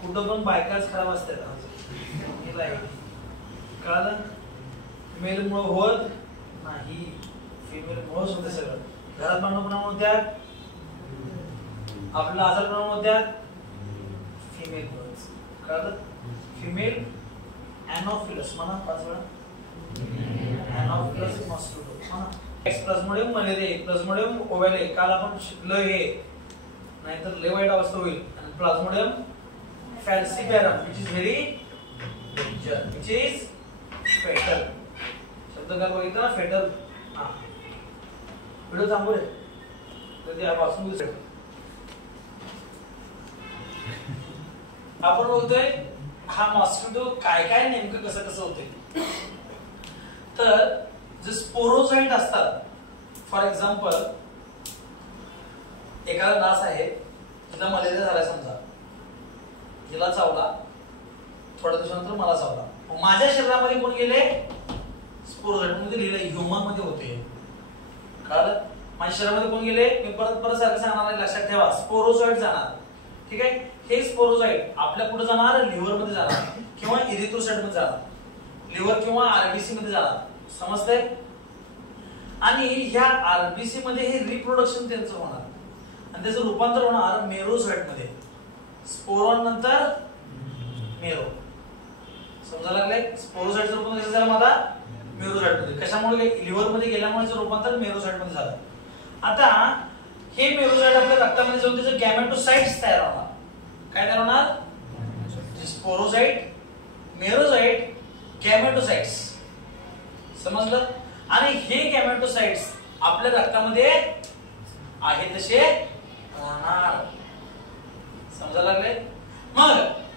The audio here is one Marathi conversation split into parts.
कुठं पण बायकाच खराब असतात. कळलं? मेल मुळे होत नाही, फिमेल मुळे होते सगळं. घरात भांडण होत्यात, आपल्याला आजार प्रमाण होत्यात फिमेल मुळेच. कळलं? फिमेल एनोफिलस म्हणा 5 वेळा. एनोफिलस मॉस्किटो म्हणा. Ex plasmodium malaria, plasmodium ovale. काल आपण शिकलो हे, नाहीतर लय वाईट अवस्था होईल. आणि plasmodium फॅल्सिपॅरम which is very danger, which is fatal. शब्द काय बघितला ना, फेटल. हा, व्हिडिओ थांबू रे, कधी आपासून दुसरे आपण बोलतोय हा मॉस्किटो काय काय नेमकं कसं कसं होते. तर जे स्पोरोझाइट असतात, फॉर एक्झाम्पल एखादा डास आहे, तिला मलेरिया झाला समजा, हिला चावला, थोड्या दिवसानंतर मला चावला, माझ्या शरीरामध्ये कोण गेले? स्पोरोझाइट मध्ये लिहिलं ह्युमन मध्ये होते. कारण माझ्या शरीरामध्ये कोण गेले? मी परत परत सारखं सांगणार आहे, लक्षात ठेवा. स्पोरोझाइट जाणार, ठीक आहे. हे स्पोरोझाइट आपल्या कुठे जाणार? लिव्हर मध्ये जाणार किंवा इरिथ्रोसाइट मध्ये जाणार, लिव्हर किंवा आरबीसी मध्ये जाणार. समजतंय? आणि ह्या आरबीसी मध्ये हे रिप्रोडक्शन त्यांचं होणार आणि त्याचं रूपांतर होणार मेरोझाइट मध्ये. स्पोरॉन नंतर मेरो. समजा लागले? स्पोरोझाइटचं रूपांतर कसं झालं मला? मेरोझाइट मध्ये. कशामुळे? लिव्हर मध्ये गेल्यामुळे रूपांतर मेरोझाइट मध्ये झालं. आता हे मेरोझाइट आपल्या रक्तामध्ये जाऊन त्याचे गॅमेटोसाइट्स तयार होणार. काय तयार होणार? स्पोरोझाइट, मेरोझाइट, गॅमेटोसाइट्स. समजलं? आणि हे गॅमेटोसाइट्स आपल्या रक्तामध्ये आहे तसे राहणार. समजा लागले? मग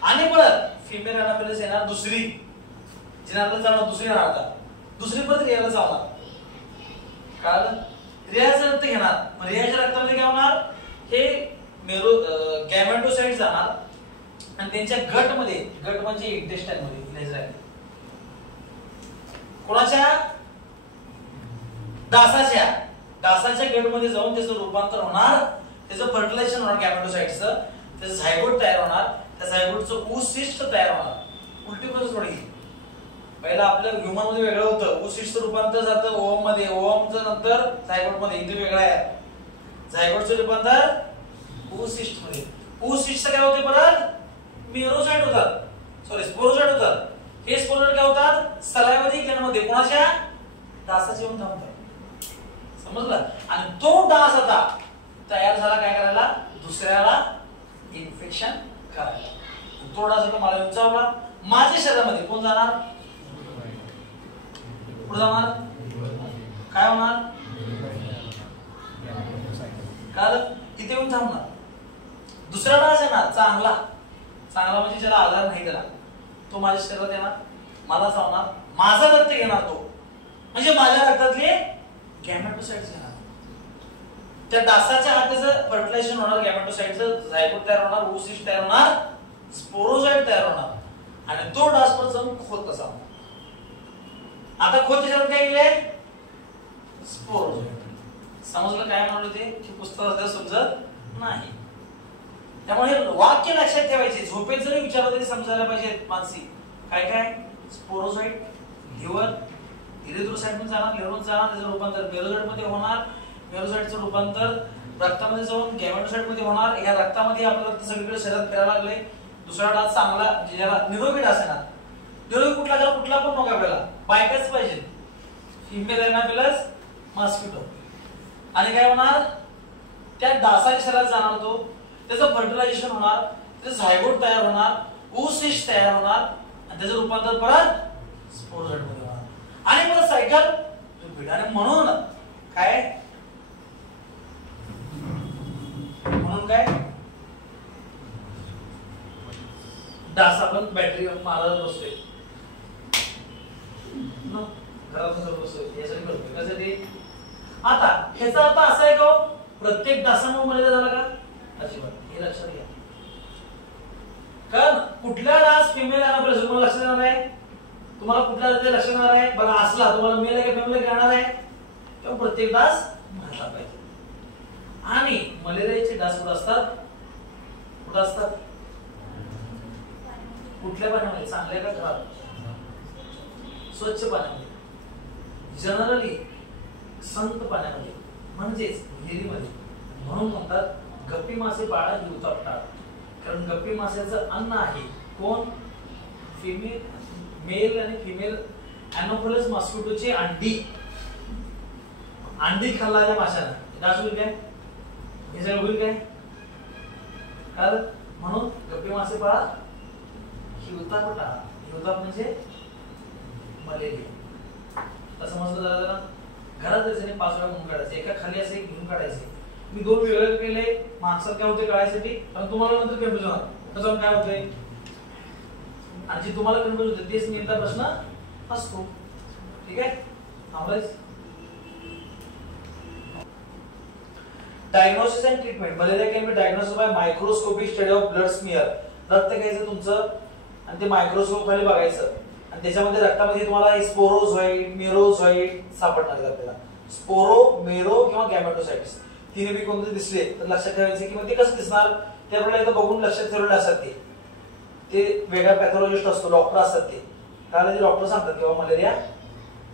आणि परत फिमेल एनाफिलिस येणार, दुसरी जिनाला जाणार, दुसरी राहणार, दुसरी परत रियाला जाणार. कळलं? रियाचं रक्त घेणार, मग रियाच्या रक्तामध्ये काय होणार? हे गॅमेटोसाइट जाणार आणि त्यांच्या गट मध्ये, गट म्हणजे इंटेस्टाइन मध्ये जाईल. कोणाच्या? डासाच्या गट मध्ये जाऊन त्याचं रूपांतर होणार, त्याचं फर्टिलायझेशन होणार गॅमेटोसाइट्सचं, त्याचं झायगोट तयार होणार, त्या झायगोटचं ऊसिष्ट तयार होणार. उलटी प्रोसेस थोडी. पहिला आपल्या ह्युमन मध्ये वेगळं होतं, ऊसिष्टचं रूपांतर जातं ओव्हम मध्ये, ओव्हमचं नंतर झायगोट मध्ये. इथे वेगळं आहे. झायगोटचं रूपांतर ऊसिष्ट मध्ये. ऊसिष्टचं काय होते? परत मेरोझाइट होतात, सॉरी स्पोरोझाइट होतात. हे स्पोरोझाइट काय होतात? सलायवरी ग्लँडमध्ये कोणाच्या? डासाचे येऊन थांबतात. समजलं? आणि तो डास आता तयार झाला काय करायला? दुसऱ्याला इन्फेक्शन करायला. तो डास आता मला येऊन चावला, माझ्या शरीरामध्ये कोण जाणार? कुठे जाणार? काय होणार? कारण इथे येऊन थांबणार. दुसरा डास येणार चांगला, चांगला म्हणजे ज्याला आजार नाही त्याला, तो माझ्या शरीरात येणार, मला चावणार, माझा रक्त घेणार तो, म्हणजे माझ्या रक्तातले गॅमेटोसाइट्स येणार. त्या डासाच्या हाताचं फर्टिलायझेशन होणार, गॅमेटोसाइट्सचं झायगोट तयार होणार, ओसिस्ट तयार होणार, स्पोरोझाइट तयार होणार आणि तो डास परत जाऊन खोत कसा होणार. आता खोत त्याच्यावर काय केलंय? स्पोरोझाइट. समजलं काय म्हणलं ते? पुस्तकात समजत नाही. त्यामुळे वाक्य लक्षात ठेवायचे, झोपेत जरी विचारलं तरी समजायला पाहिजे. मानसी काय काय? स्पोरोझाइट लिव्हर, इरिथ्रोसाइट मध्ये जाणार, लिव्हर मध्ये जाणार, त्याचं रूपांतर मेरोझाइट मध्ये होणार, मेरोझाइटचं रूपांतर रक्तामध्ये जाऊन गॅमेटोसाइट मध्ये होणार. या रक्तामध्ये आपलं रक्त सगळीकडे शरीरात फिरायला लागले. दुसरा डास चांगला, ज्याला निरोगी डास येणार. निरोगी कुठला करा? कुठला पण नको आपल्याला, बायकाच पाहिजे. Female Anopheles mosquito. आणि काय होणार? त्या डासाच्या शरीरात जाणार, तो त्याचं फर्टिलायझेशन होणार, त्याचं झायगोट तयार होणार, oocyst तयार होणार आणि त्याचं रूपांतर परत स्पोरोझाइट मध्ये होणार आणि परत सायकल रिपीट. आणि म्हणून काय? म्हणून काय? डास आपण बॅटरी मारत बसतोय, घरात बसतोय, यासाठी करतोय. कशासाठी? आता ह्याचा अर्थ असा आहे का प्रत्येक डासामुळे मलेरिया झाला का? अजिबात. हे लक्षात घ्या. कारण कुठला डास फिमेल एनाफिलिस तुम्हाला लक्षात येणार आहे? तुम्हाला कुठला लक्षात येणार आहे? बघा असला तुम्हाला मेल आहे का फिमेल येणार आहे? तेव्हा प्रत्येक डास मारला पाहिजे. आणि मलेरियाचे डास कुठे असतात? कुठे असतात? कुठल्या पाण्यामध्ये, चांगल्या का खराब? स्वच्छ पाण्यामध्ये, जनरली संत पाण्यामध्ये म्हणजेच विहिरीमध्ये. म्हणून म्हणतात गप्पी मासे पाळा हिवताप टाळा. कारण गप्पी माशाचं अन्न आहे कोण? फिमेल, मेल आणि फिमेल एनोफिलस मॉस्किटोची अंडी. अंडी खाल्ला त्या माशानं डास होईल काय? हे सगळं होईल काय? कारण म्हणून गप्पी मासे पाळा हिवताप टाळा. हिवताप म्हणजे मलेरिया. असं समजलं जरा. घरात त्याच्याने 5 वेळा म्हणून काढायचे, एका खाली असे घेऊन काढायचे. मी 2 वेगळे केले, माणसात काय होते कळायसाठी, पण तुम्हाला नंतर कन्फ्युजन होणार त्याच्यावर काय होतंय, आणि जे तुम्हाला कन्फ्युज होते तेच नेमका प्रश्न असतो. ठीक आहे. Diagnosis and treatment. Malaria can be diagnosed by microscopic study of blood smear. रक्त घ्यायचं तुमचं आणि ते मायक्रोस्कोप खाली बघायचं आणि त्याच्यामध्ये रक्तामध्ये तुम्हाला स्पोरोझोइट, मेरोझोइट सापडणार आहेत आपल्याला. स्पोरो, मेरो किंवा गॅमेटोसाइट्स तिने कोणते दिसले तर लक्षात ठेवायचे की मग ते कसं दिसणार ते आपल्याला एकदा बघून लक्षात ठेवलेले असतात. ते वेगळा पॅथॉलॉजिस्ट असतो, डॉक्टर असतात ते. कारण ते डॉक्टर सांगतात किंवा मलेरिया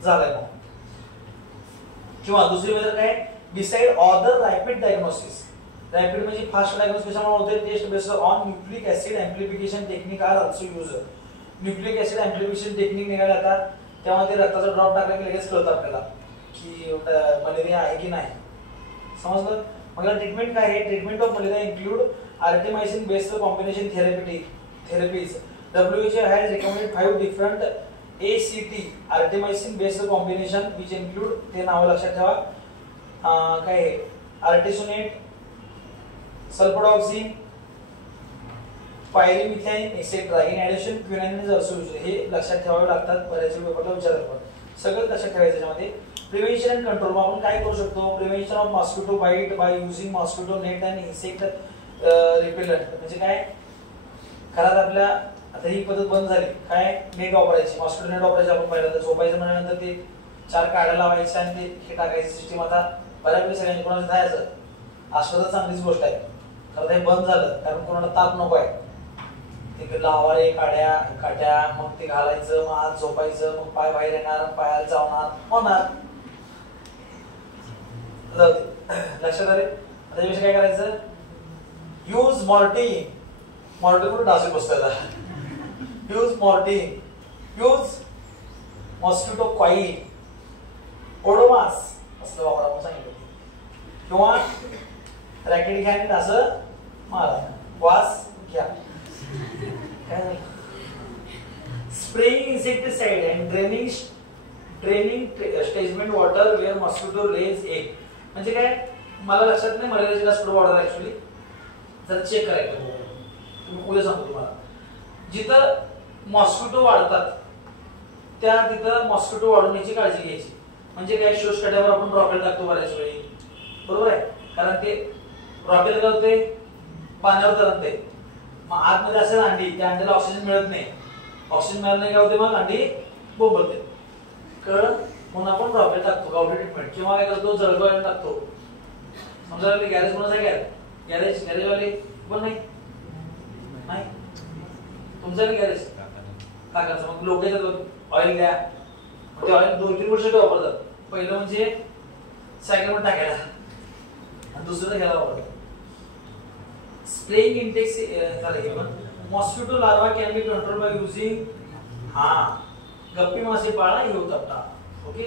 झालाय म्हणून. किंवा दुसरी मेथड काय, decide other rapid diagnosis. Rapid म्हणजे फास्ट डायग्नोसिस कशामुळे होते? Test based on nucleic acid amplification technique are also use. Nucleic acid amplification technique निघाले आता, तेव्हा ते रक्ताचा ड्रॉप टाकला की लगेच कळतं आपल्याला की मलेरिया आहे की नाही. समजलं? मग ट्रीटमेंट काय आहे? Treatment of malaria include artemisinin based combination therapies. WHO has recommended 5 different ACT artemisinin based combination which include, ते नाव लक्षात ठेवा, काय आहे? Artesunate, sulfadoxine, pyrimethamine etcetera. In addition quinine is also used. हे लक्षात ठेवावे लागतात, बऱ्याच पेपरला विचारतात. सगळं लक्षात ठेवायचं त्याच्यामध्ये. Prevention and control. आपण काय करू शकतो? Prevention of mosquito bite by using mosquito net and insect repellent. म्हणजे काय, घरात आपल्या आता ही पद्धत बंद झाली, काय नेट वापरायची, मॉस्किटो नेट वापरायची. आपण पाहिलं तर झोपायचं म्हणल्यानंतर ते 4 काड्या लावायच्या आणि ते हे टाकायची सिस्टीम आता बऱ्यापैकी सगळ्यांनी कोणाला जायचं असलं तर चांगलीच गोष्ट आहे. खरं ते बंद झालं कारण कोणाला ताप नको आहे. ते लावाले काट्या मग ते घालायचं, मग आज झोपायचं, मग पाय बाहेर येणार, पायाला चावणार होणार. लक्षात आले? आता त्याविषयी काय करायचं? Use Morton. मॉर्टिन म्हणून डास बसतायला. Use Mortein, use mosquito coil, Odomos असं वापरा म्हणून सांगितलं. किंवा रॅकेट घ्या आणि डास मारा, वास घ्या. काय spraying insecticide and draining stagnant water where mosquito lays egg. म्हणजे काय, मला लक्षात नाही मलेरियाची डास कुठे वाढतात ऍक्च्युली, जर चेक करायचं. तुम्ही उद्या सांगतो तुम्हाला. जिथं मॉस्किटो वाढतात त्या तिथं मॉस्किटो वाढवण्याची काळजी घ्यायची. म्हणजे काय, शोष काट्यावर आपण रॉकेल टाकतो बऱ्याच वेळी, बरोबर आहे? कारण ते रॉकेल काय होते, पाण्यावर तरंगते. मग आतमध्ये असेल अंडी, त्या अंड्याला ऑक्सिजन मिळत नाही. ऑक्सिजन मिळालं नाही काय होते, मग अंडी बोंबलते. कळलं? म्हणून आपण रॉकेल टाकतो, गावठी ट्रीटमेंट. किंवा काय करतो, जळगाव टाकतो. समजा गॅरेज कोणाचं आहे? गॅरेजवाले पण नाही, तुमचं गॅरेज टाकायचं. मग लोक येतात ऑइल द्या, ते ऑइल 2-3 वर्ष वापरतात. पहिलं म्हणजे सायकल वर टाकायला आणि दुसरं घ्यायला वापरतात. स्प्रेइंग इंटेक्स झालं हे. पण mosquito larva can be control by using guppy मासे पाळा हिवताप टाळा. ओके,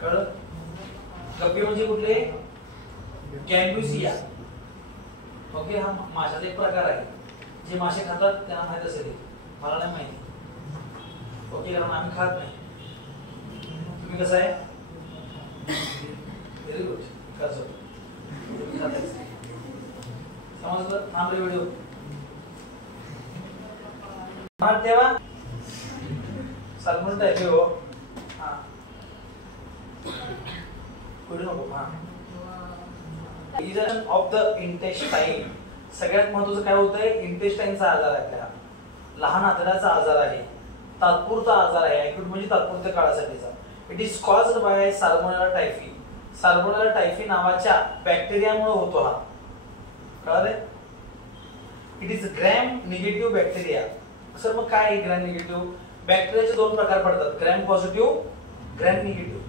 कळलं? गप्पी म्हणजे कुठले? गॅम्ब्युसिया. ओके, हा माशाचा एक प्रकार आहे. जे मासे खातात त्यांना माहित असेल, मला नाही माहिती. ओके, कारण आम्ही खात नाही. तुम्ही कसं आहे? Very good. कसं समजलं? थांबले व्हिडिओ तेव्हा सलमन टाईप हो. हा व्हिडिओ नको. हा रिजन ऑफ द इंटेस्टाईन. सगळ्यात महत्त्वाचं काय होतंय? इंटेस्टाईनचा आजार आहे आपल्याला. लहान आतड्याचा आजार आहे, तात्पुरता आजार आहे. ऍक्यूट म्हणजे तात्पुरत्या काळासाठीचा. It is caused by salmonella typhi. Salmonella typhi नावाच्या बॅक्टेरियामुळे होतो हा. कळाले? It is gram negative bacteria. Sir मग काय ग्रॅम निगेटिव्ह? बॅक्टेरियाचे दोन प्रकार पडतात, ग्रॅम पॉझिटिव्ह, ग्रॅम निगेटिव्ह.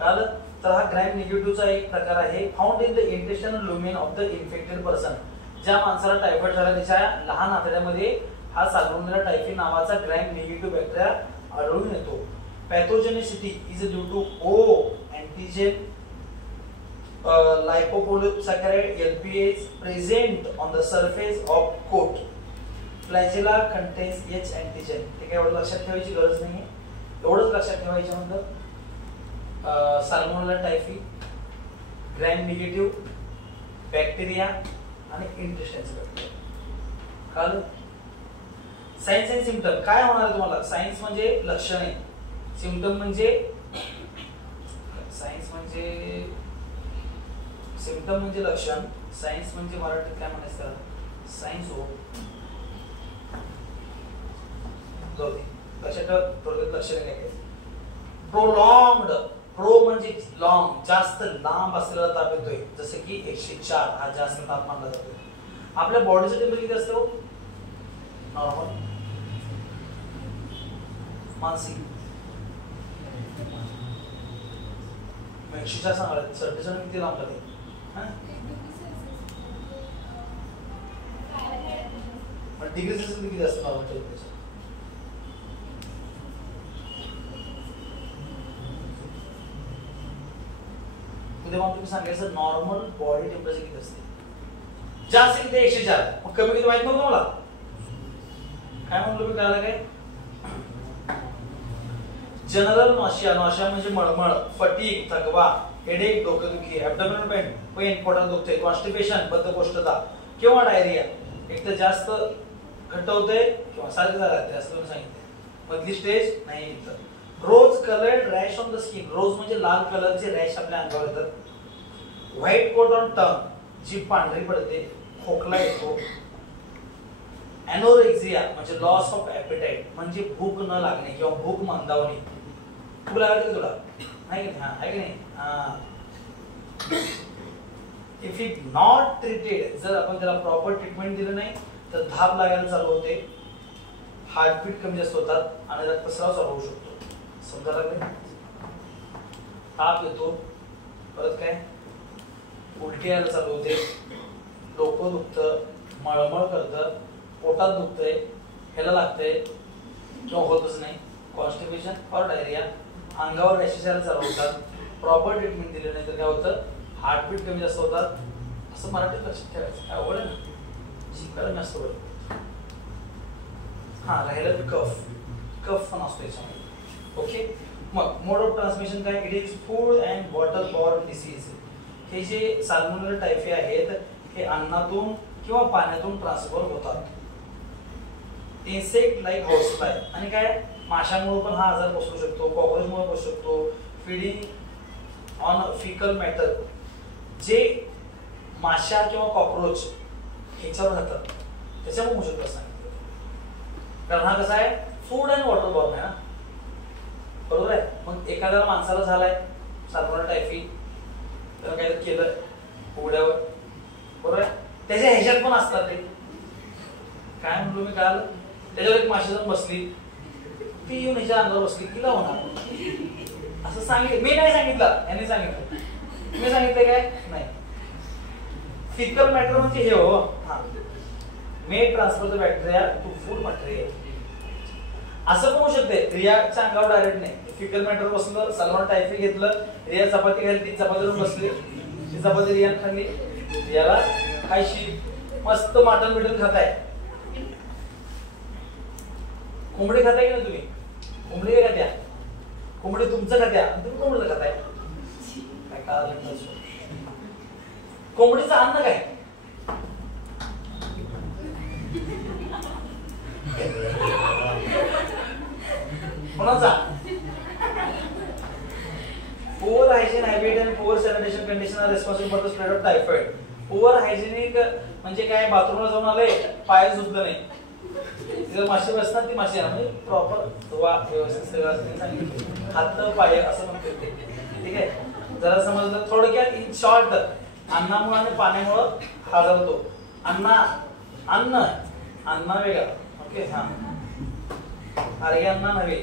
कळलं? तर हा ग्रॅम निगेटिव्हचा एक प्रकार आहे, found in the intestinal lumen of the infected person. ज्या माणसाला टायफॉइड झाला त्याच्या लहान आतड्यामध्ये हा साल्मोनेला टायफी नावाचा ग्रॅम निगेटिव्ह बॅक्टेरिया आढळून येतो. Pathogenicity is due to O antigen lipopolysaccharide LPS present on the surface of coat. Flagella contains H antigen. ते काय एवढं लक्षात ठेवायची गरज नाही, एवढंच लक्षात ठेवायचं म्हणजे salmonella typhi, gram negative bacteria आणि इंटेस्टाइनल बॅक्टेरिया. कळलं? सायन्स अँड सिम्पटम काय होणार आहे तुम्हाला? सायन्स म्हणजे लक्षणे, सिम्पटम म्हणजे सायन्स म्हणजे सिम्पटम म्हणजे लक्षण, सायन्स म्हणजे मराठीत काय म्हणायचं त्याला? सायन्स हो लक्षात ठेवा, थोडक्यात लक्षणे काय? प्रोलॉंग्ड, प्रो म्हणजे लॉंग, जास्त लांब असलेला ताप येतोय, जसं की 104 हा जास्त ताप मानला जातोय. आपल्या बॉडीचं टेम्परेचर किती असतं? नॉर्मल. मानसिक 104 सांगायला, सर्टिसन किती लांब लागेल? डिग्री सेल्सियस किती असतं नॉर्मल टेम्परेचर? उद्या मग तुम्ही सांगायचं नॉर्मल बॉडी टेम्परेचर किती असते? जास्त किती? 104. मग कमी किती माहित नव्हतं मला? काय म्हणलो मी? कळलं काय? जनरल नॉशिया, नॉशिया म्हणजे मळमळ, फटीग थकवा, हेडेक डोकेदुखी, ॲब्डोमिनल पेन पेन पोटात दुखते, कॉन्स्टिपेशन बद्धकोष्ठता किंवा डायरिया. एक तर जास्त घट्ट होते किंवा सारखं राहते असं तुम्ही सांगितलं. मधली स्टेज नाही. Rose coloured rash on the skin, rose म्हणजे लाल कलरचे रॅश आपल्या अंगावर येतात. व्हाईट कोट ऑन टंग, जीभ पांढरी पडते, खोकला येतो. एनोरेक्सिया म्हणजे लॉस ऑफ ॲपेटाइट, म्हणजे भूक न लागणे किंवा भूक मंदावणे. भूक लागते तुला नाही की? हा आहे की नाही? इफ इट नॉट ट्रीटेड, जर आपण त्याला प्रॉपर ट्रीटमेंट दिलं नाही तर धाप लागायला चालू होते, हार्टबीट कमी जास्त होतात आणि रक्तस्राव चालू होऊ शकतो. समजा लागले? ताप येतो, परत काय उलटी यायला चालू होते, डोकं दुखतं, मळमळ करतं, पोटात दुखतंय, ह्याला लागतंय किंवा होतच नाही, कॉन्स्टिपेशन और डायरिया, अंगावर रॅशेस यायला चालू होतात, प्रॉपर ट्रीटमेंट दिलं नाही तर काय होतं? हार्टबीट कमी जास्त होतात. असं मराठीत लक्षात ठेवायचं. काय अवघड आहे ना? शिकायला जास्त वेळ. हा राहिलं कफ, कफ पण असतो याच्यामध्ये. ओके, मग मोड ऑफ ट्रान्समिशन काय? It is food and water born disease. हे जे साल्मोनेला टायफी आहेत हे अन्नातून किंवा पाण्यातून ट्रान्सफर होतात. इन्सेक्ट लाईक हाऊसफ्लाय, आणि काय माशांमुळे पण हा आजार पसरू शकतो, कॉक्रोचमुळे पसरू शकतो. फीडिंग ऑन फिकल मॅटर, जे माशा किंवा कॉक्रोच ह्याच्यावर राहतात त्याच्यामुळे होऊ शकतं सांगितलं. कारण हा कसा आहे? फूड अँड वॉटर बॉर्न आहे ना, बरोबर आहे? मग एखाद्या माणसाला झालाय साल्मोनेला टायफी, त्याला काहीतरी केलं उघड्यावर, बरोबर आहे? त्याच्या ह्याच्यात पण असतात ते. काय म्हणलो मी? काल त्याच्यावर एक माशी जाऊन बसली, ती येऊन ह्याच्या अंगावर बसली, तिला होणार असं सांगितलं. मी नाही सांगितलं, यांनी सांगितलं. मी सांगितलं काय? नाही. फिकल मॅटर म्हणजे हे हो, हा may transfer the bacteria to food material. असं पण होऊ शकते रियाच्या अंगावर डायरेक्ट नाही. फिकल मॅटर बसलं, साल्मोनेला टायफी घेतलं, रिया चपाती खाली, ती चपातीवर बसली, ती चपाती रिया खाल्ली, रियाला खायशी, मस्त मटण बिटन खाताय. कोंबडी खाताय की ना तुम्ही? कोंबडी काय खात्या? कोंबडी तुमचं खात्या, तुम्ही कोंबडीचं खाताय. काय काळ कोंबडीचं अन्न काय? कोणाचा? Poor hygiene habit and poor sanitation condition are responsible for the spread of typhoid. Poor hygienic म्हणजे काय? बाथरूमला जाऊन आले, पाय धुतलं नाही, तिथे माशी बसतात, ती माशी म्हणजे प्रॉपर धुवा व्यवस्थित सगळं सांगितलं, हात पाय असं म्हणतो ते. ठीक आहे, जरा समजलं थोडक्यात. इन शॉर्ट, अन्नामुळे आणि पाण्यामुळे आजार होतो. अन्ना अन्न अन्न वेगळा. ओके हा अर्घ्य अन्न नव्हे.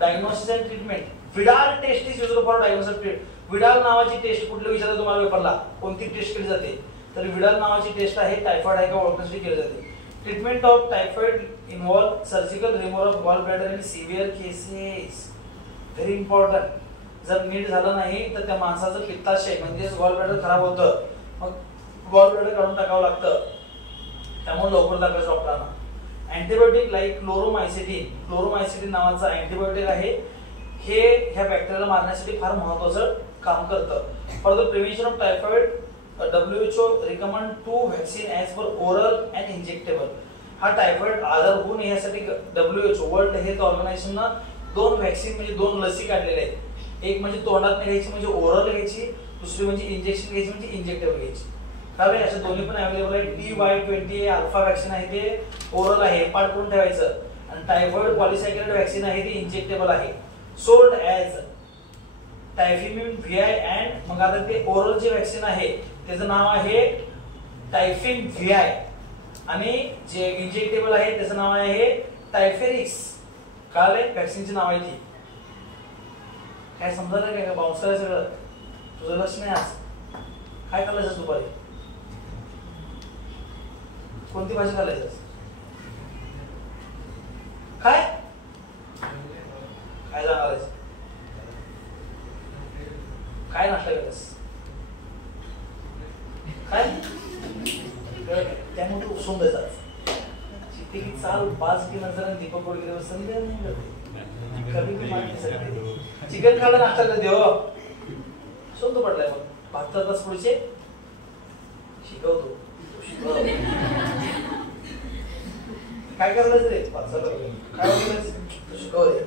Diagnosis and treatment. Widal test is used for diagnosis treatment. Widal नावाची टेस्ट कुठल्या विचारतात तुम्हाला पेपरला, कोणती टेस्ट केली जाते तर विडाल नावाची टेस्ट आहे टायफॉइड आहे का ओळखण्यासाठी केली जाते. Treatment of typhoid involve surgical removal of gall bladder in severe cases. Very important. जर नीट झालं नाही तर त्या माणसाचं पित्ताशय म्हणजेच गॉल ब्लॅडर खराब होतं, मग गॉल ब्लॅडर काढून टाकावं लागतं. त्यामुळे लवकर दाखवायचं डॉक्टरांना. Antibiotic like क्लोरोमायसिटिन. क्लोरोमायसिटिन नावाचं अँटीबायोटिक आहे, हे ह्या बॅक्टेरियाला मारण्यासाठी फार महत्त्वाचं काम करतं. For the prevention of typhoid WHO recommend 2 vaccine as per oral and injectable. हा टायफॉइड आजार होऊ नये यासाठी WHO वर्ल्ड हेल्थ ऑर्गनायझेशननं 2 व्हॅक्सिन म्हणजे 2 लसी काढलेल्या आहेत. एक म्हणजे तोंडात घ्यायची म्हणजे ओरल घ्यायची, दुसरी म्हणजे इंजेक्शन घ्यायची म्हणजे इंजेक्टेबल घ्यायची. काय अशा दोन्ही पण अवेलेबल आहे. TY20 अल्फा व्हॅक्सिन आहे ते ओरल आहे, पाठ करून ठेवायचं. आणि टायफॉइड पॉलिसॅकराइड व्हॅक्सिन आहे ती इंजेक्टेबल आहे. सोल्ड ॲज टायफिमिन VI अँड मग आता ते ओरल जे व्हॅक्सिन आहे त्याचं नाव आहे टायफिन VI आणि जे इंजेक्टेबल आहे त्याचं नाव आहे टायफेरिक्स. कळले व्हॅक्सिनची नाव आहे ती. काय समजायला काय बाउन्स करायचं सगळं तुझं लक्ष नाही. आज काय करायचं दुपारी, कोणती भाजी घालायचं काय काय घालायचं काय नाश्ता करायचं काय त्यामुळे तू उसवून द्यायचा. शिकते की चाल पाच की नंतर दीपक वगैरे संध्या नाही करते कमी की माहिती. चिकन खायला नाश्ता करते हो सोंद पडलाय. मग 72 तास पुढचे शिकवतो काय करायचं रे काय शिकव रे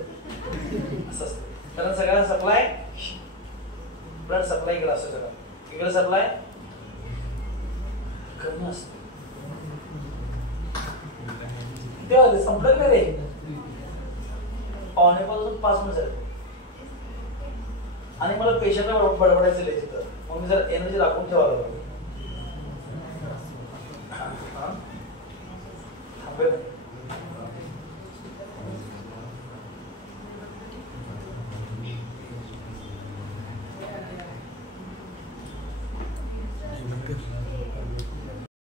असं असतं. कारण सगळ्यांना सप्लाय ब्लड सप्लाय इकडे असतं, सगळं इकडे सप्लाय कमी असतं. तेव्हा संपलं का रे पावणेपासून 5 मिनिट झाले आणि मला पेशंटला बडबडायचं तिथं. मग मी जर एनर्जी राखून ठेवायला थांबेल.